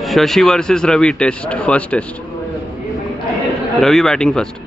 Shashi versus Ravi test. First test. Ravi batting first.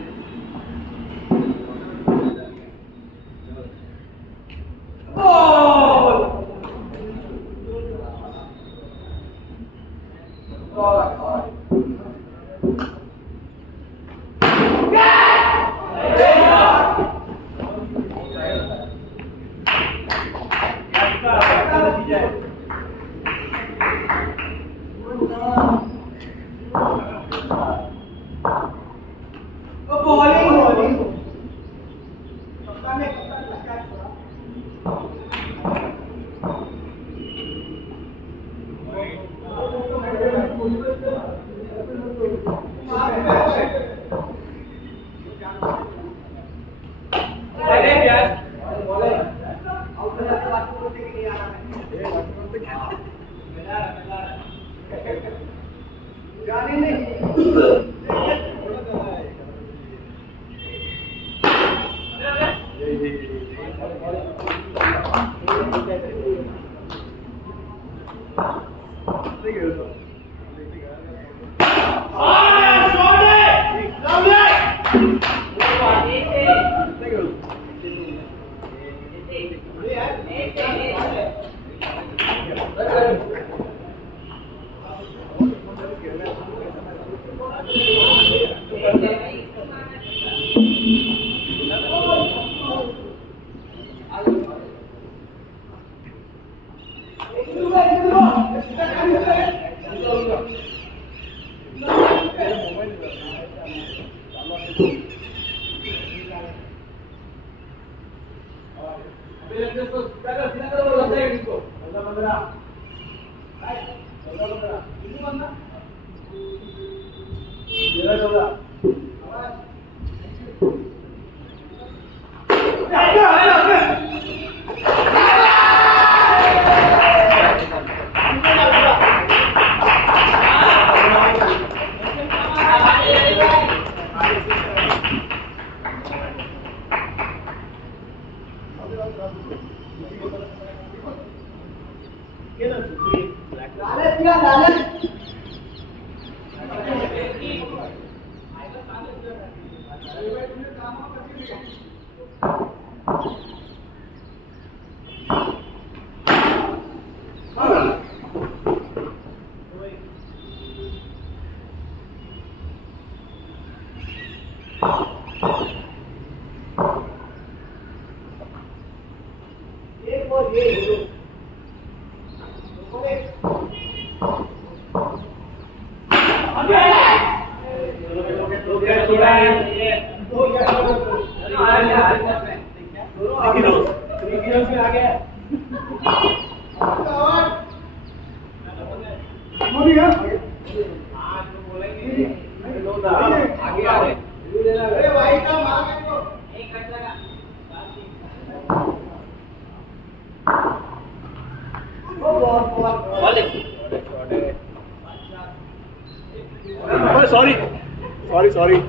Sorry.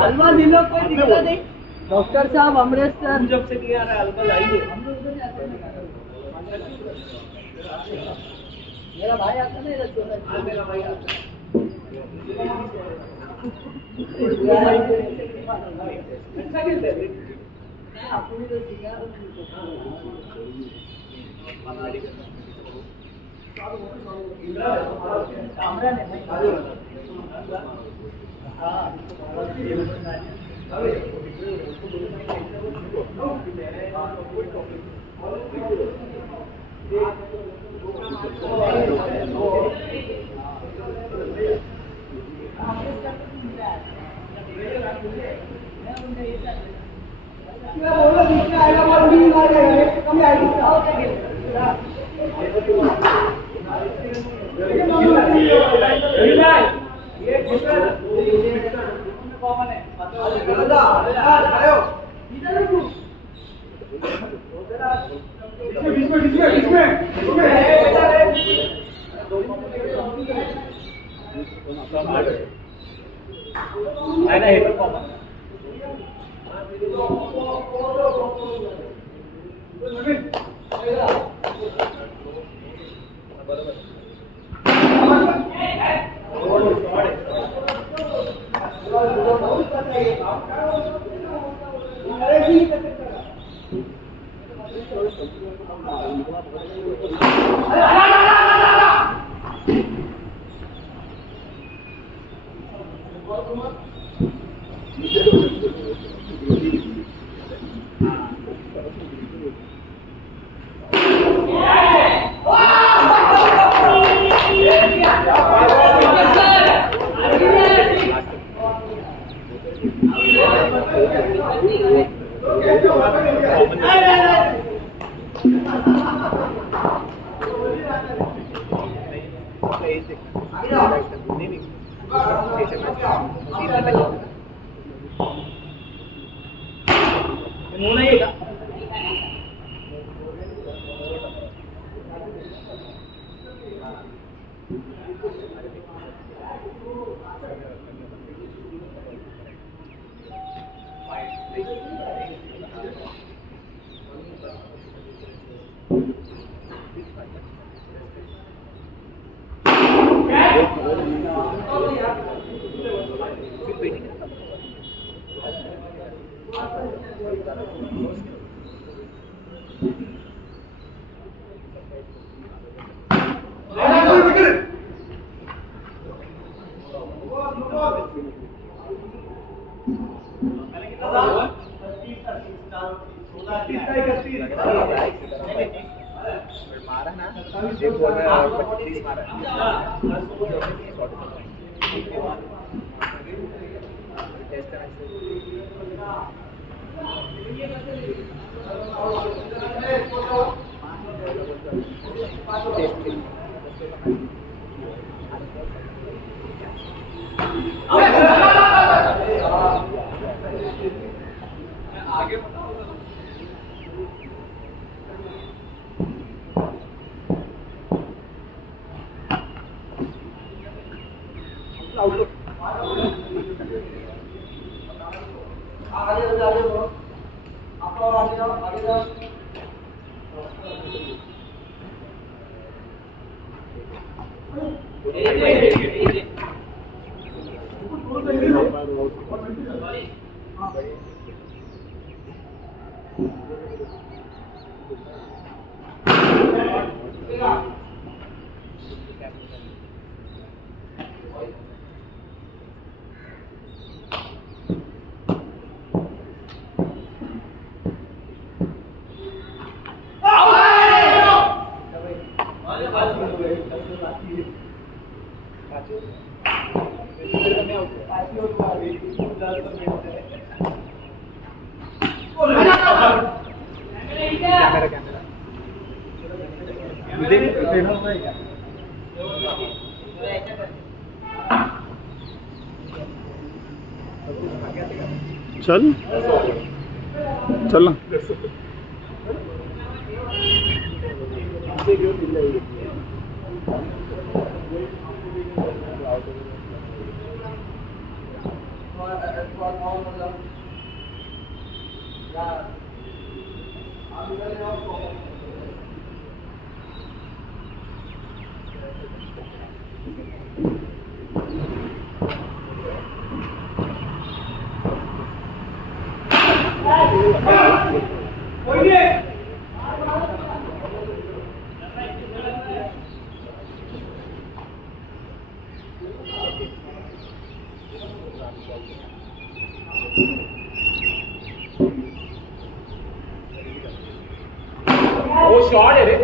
हलवा दिलो कोई दिक्कत नहीं। डॉक्टर साहब अमृतसर जब से किया हलवा लाइए। मेरा भाई आता नहीं रहता, मेरा भाई आता है। अच्छा खेलते हैं। आपको भी तो सीखा कैमरा नहीं मारा ना एक बॉल में 25 मारा आगे चल चल ना शॉट आहे रे.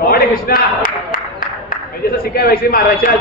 शॉट कृष्णा म्हणजे जसं शिकाय वैसे मारायच्या.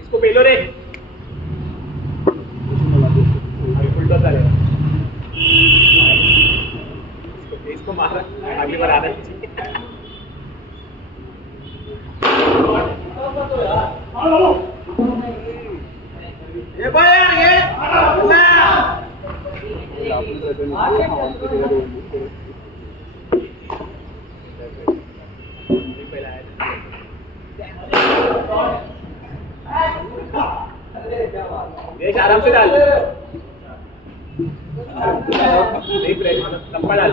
इसको पेलो रे. उलटा चालेगा. इसको मारा अगली बार आना चाहिए. ये बड़े ये देश आराम से डाल. नहीं प्रेस टप्पा डाल.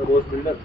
रोज बिल्डर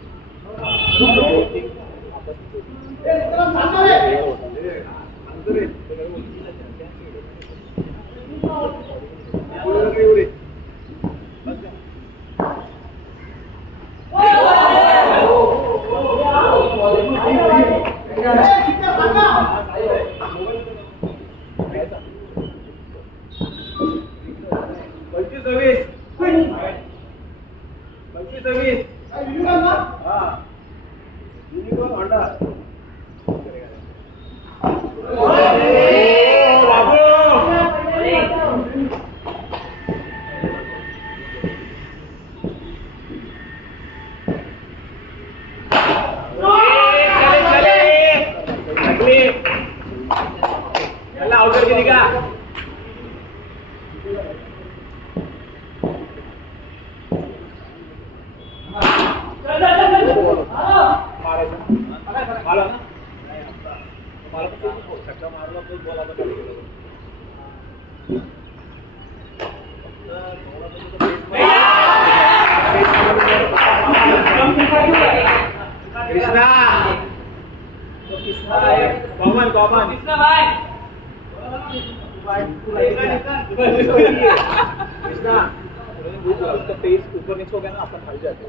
ऊपर नीचे हो गया ना आपका फल जाते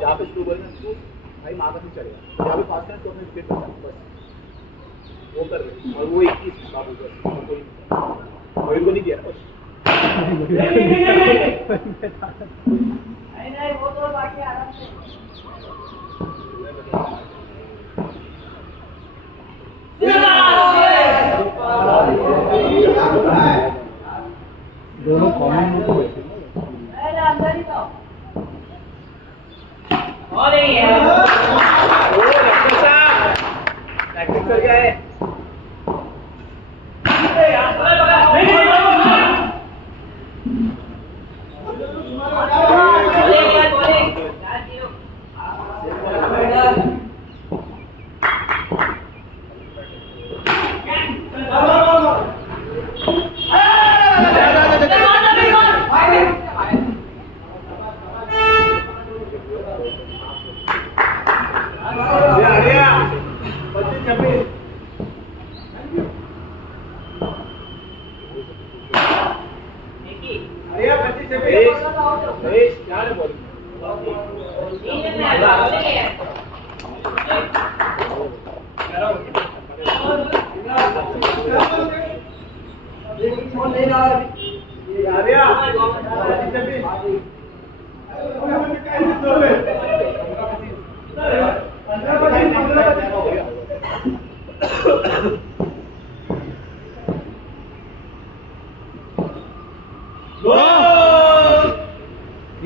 जहाँ पे स्लो बोले ना भाई माँ का नहीं चलेगा जहाँ पे फास्ट है तो मैं स्पीड बस वो कर रहे और वो 21 बाबू कोई को नहीं दिया बस नहीं वो तो बाकी आराम से दोनों कॉमन में तो बैठे अंदर ही तो और नहीं है ओ डॉक्टर साहब प्रैक्टिस कर गया है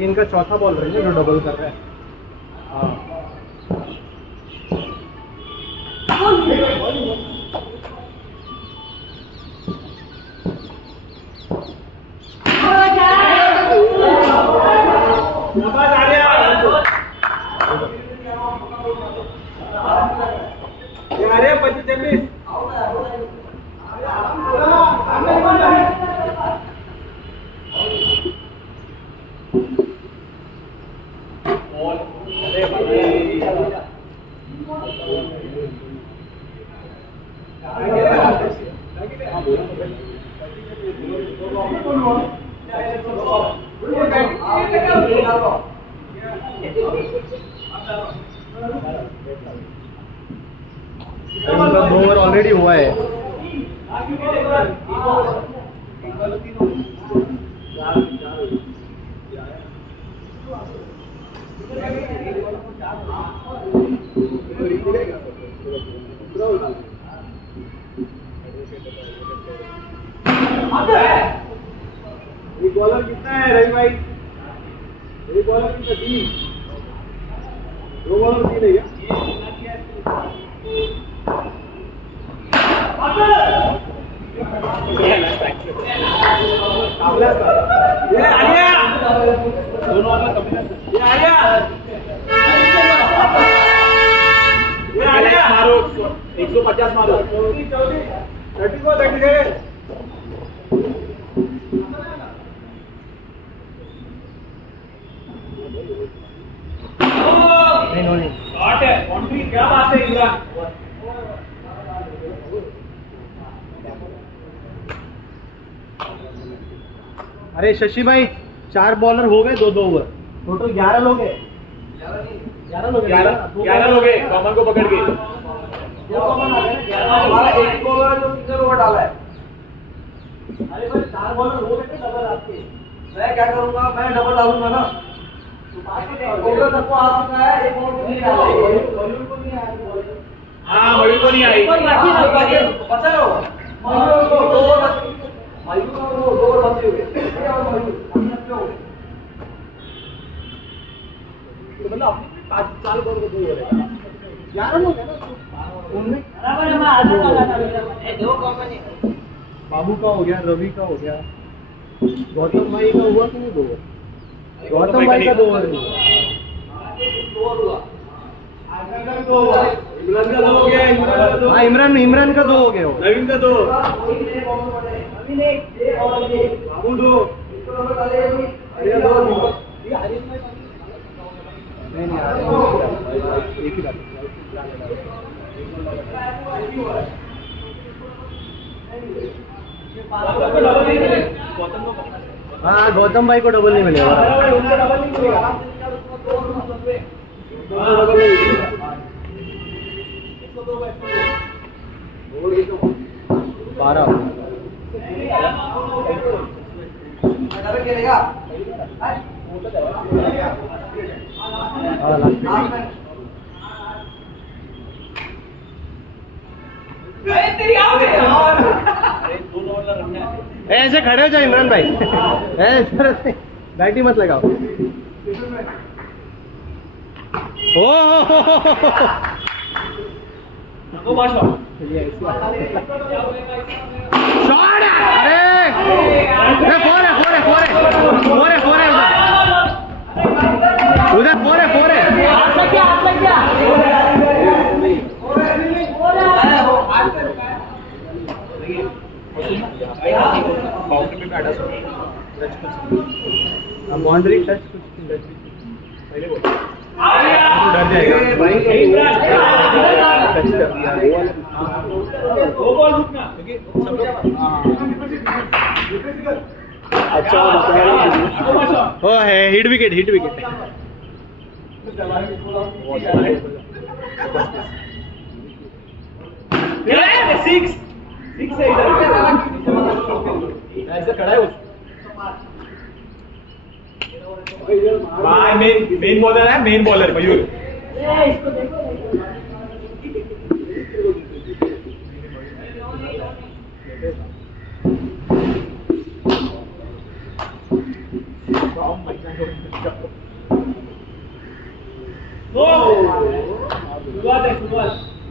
इनका चौथा बॉल रही है जो डबल कर रहा है ऑलरेडी हुआ है। एक बॉलर कितना है रवि भाई? एक बॉलर कितना? 3। 2 बॉलर 3 है क्या? मारो 150 मारो 34 क्या बात है इमरान? अरे शशि भाई 4 बॉलर हो गए, 2-2 ओवर, टोटल 11 लोग हैं। 11 लोग हैं कॉमन को पकड़ के। हमारा एक बॉलर जो सिंगल ओवर डाला है। अरे भाई 4 बॉलर हो गए थे डबल आपके। मैं क्या करूंगा, मैं डबल डालूंगा ना। बॉलर सबको आ चुका है, एक बॉल को नहीं आया, मयूर को नहीं आया। हाँ मयूर को नहीं आई। बचा लो मयूर को 2 ओवर बचे हुए। तो मतलब अपने 5 बॉल को 2 ओवर है। 11 लोग हैं ना उनमें। बाबू का हो गया, रवि का हो गया, गौतम भाई का हुआ कि नहीं 2 ओवर? गौतम भाई का 2 ओवर नहीं हुआ। इमरान का 2 हो गया। हाँ इमरान का 2 हो गया। नवीन का 2। बाबू 2। नहीं एक ही बात। हाँ गौतम भाई को डबल नहीं मिलेगा। 12 हाँ लास्ट ऐसे खड़े हो जाओ इमरान भाई। ऐसे बैट ही मत लगाओ। ओ शॉट! अरे 4 है उधर 4 है। बाउंड्री टच पहले बोल डर जाएगा भाई। टच कर दिया। 2 बॉल रुकना क्योंकि सब लोग अच्छा ओ है हिट विकेट। 6 है इधर। ऐसे खड़ा है भाई। मेन बॉलर है, मेन बॉलर मयूर।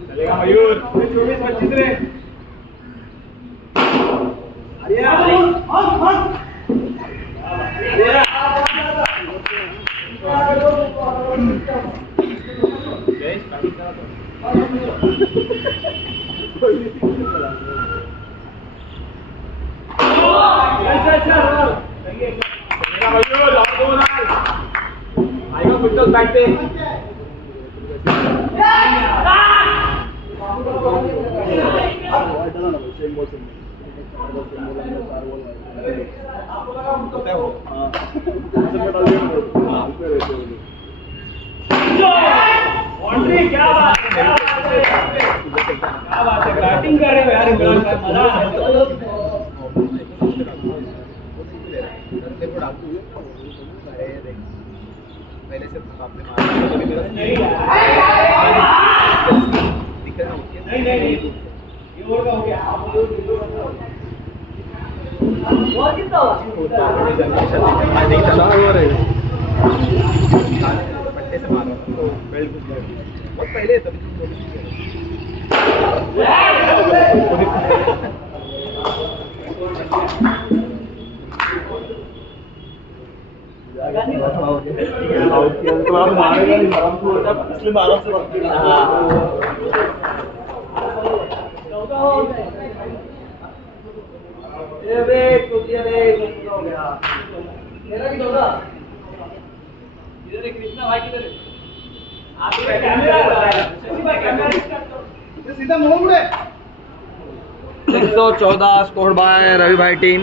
चलेगा मयूर। 24-25 रे। क्या बात है, क्या बात है, क्या बात है। बैटिंग कर रहे हो यार इमरान भाई, मजा आ रहा है। पहले से आपने मारा कभी मेरा नहीं दिक्कत होती है। नहीं ये ओवर का हो गया। बहुत कितना हुआ? पट्टे से मारा तो बेल्ट घुस गया बहुत पहले तभी तो मारेगा नहीं, आराम से होता है, इसलिए आराम से बात कर रहा है। ये देख कुतिया देख हो गया मेरा की चौदह इधर एक कृष्णा भाई किधर है? आप कैमरा शशि भाई कैमरा स्टार्ट करो, सीधा मोड़ मुड़े 114 स्कोर्ड बाय रवि भाई टीम।